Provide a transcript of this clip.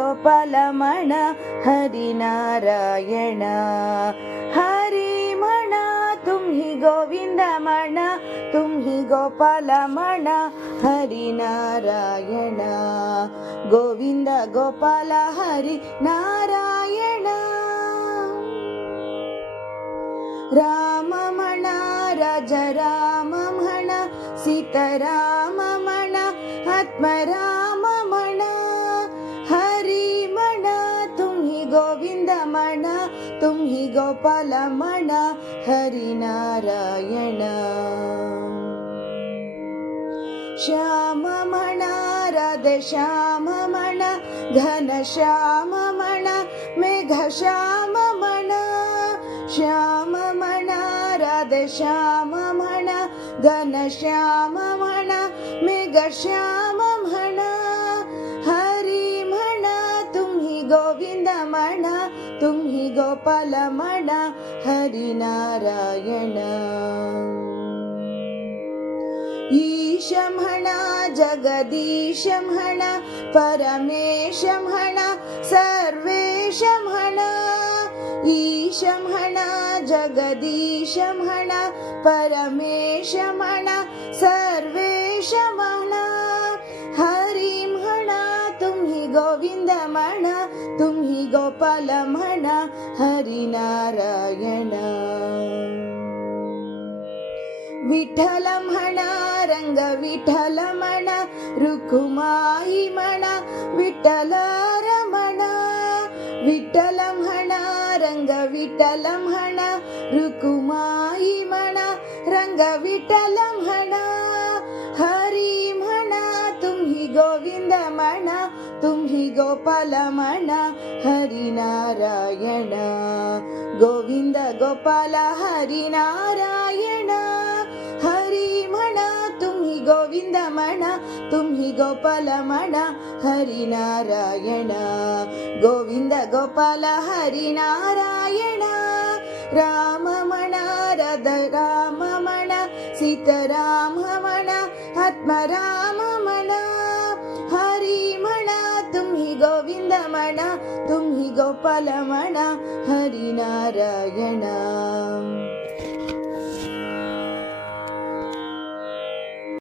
ಗೋಪಾಲಮಣ ಹರಿನಾರಾಯಣ. ಹರಿಮಣ ತುಮ್ ಹಿ ಗೋವಿಂದಮಣ ತುಮ್ ಹಿ ಗೋಪಾಲಮಣ ಹರಿನಾರಾಯಣ. ಗೋವಿಂದ ಗೋಪಾಲ ಹರಿ ನಾರಾಯಣ. ರಾಮಮಣ ರಾಜ ರಾಮಮಣ ಸೀತಾರಾಮಮಣ ಆತ್ಮರಾಮಮಣ. ಹರಿಮಣ ತುಮ್ ಹಿ ಗೋವಿಂದಮಣ ತುಮ್ ಹಿ ಗೋಪಾಲಮಣ ಹರಿನಾರಾಯಣ. ಶ್ಯಾಮಮಣ ರಾಧೆ ಶ್ಯಾಮಮಣ ಘನ ಶ್ಯಾಮಮಣ ಮೇಘ ಶ್ಯಾಮಮಣ. ಶ್ಯಾಮಮಣ ರಾಧೆ ಶ್ಯಾಮಮಣ ಘನ ಶ್ಯಾಮಮಣ ಮೇಘ ಶ್ಯಾಮಮಣ. ಹರಿಮಣ ತುಮ್ ಹಿ ಗೋವಿಂದಮಣ ತುಮ್ ಹಿ ಗೋಪಾಲಮಣ ಹರಿನಾರಾಯಣ. ಈಶಮಣ ಜಗದೀಶಮಣ ಪರಮೇಶಮಣ ಸರ್ವೇಶಮಣ. ಈಶಮಣ ಜಗದೀಶಮಣ ಪರಮೇಶಮಣ ಸರ್ವೇಶಮಣ. ಹರಿಮಣ ತುಮ್ ಹಿ ಗೋವಿಂದಮಣ ತುಮ್ ಹಿ ಗೋಪಾಲಮಣ ಹರಿನಾರಾಯಣ. ವಿಠಲಮಣ ರಂಗ ವಿಠಲಮಣ ರುಕುಮಾಯಿಮಣ ವಿಠಲರಮಣ. ವಿಠಲಮಣ ರಂಗ ವಿಠಲಮಣ ರುಕುಮಾಯಿಮಣ ರಂಗ ವಿಠಲಮಣ. ಹರಿಮಣ ತುಮ್ ಹಿ ಗೋವಿಂದಮಣ ತುಮ್ ಹಿ ಗೋಪಾಲಮಣ ಹರಿನಾರಾಯಣ. ಗೋವಿಂದ ಗೋಪಾಲ ಹರಿನಾರಾಯಣ. ಹರಿಮಣ ತುಮ್ ಹಿ ಗೋವಿಂದಮಣ ತುಮ್ ಹಿ ಗೋಪಾಲಮಣ ಹರಿನಾರಾಯಣ. ಗೋವಿಂದ ಗೋಪಾಲ ಹರಿನಾರಾಯಣ. ರಾಮಮಣ ರಾಧ ರಾಮಮಣ ಸೀತಾರಾಮಮಣ ಆತ್ಮರಾಮಮಣ. ಹರಿಮಣ ತುಮ್ ಹಿ ಗೋವಿಂದಮಣ ತುಮ್ ಹಿ ಗೋಪಾಲಮಣ ಹರಿನಾರಾಯಣ.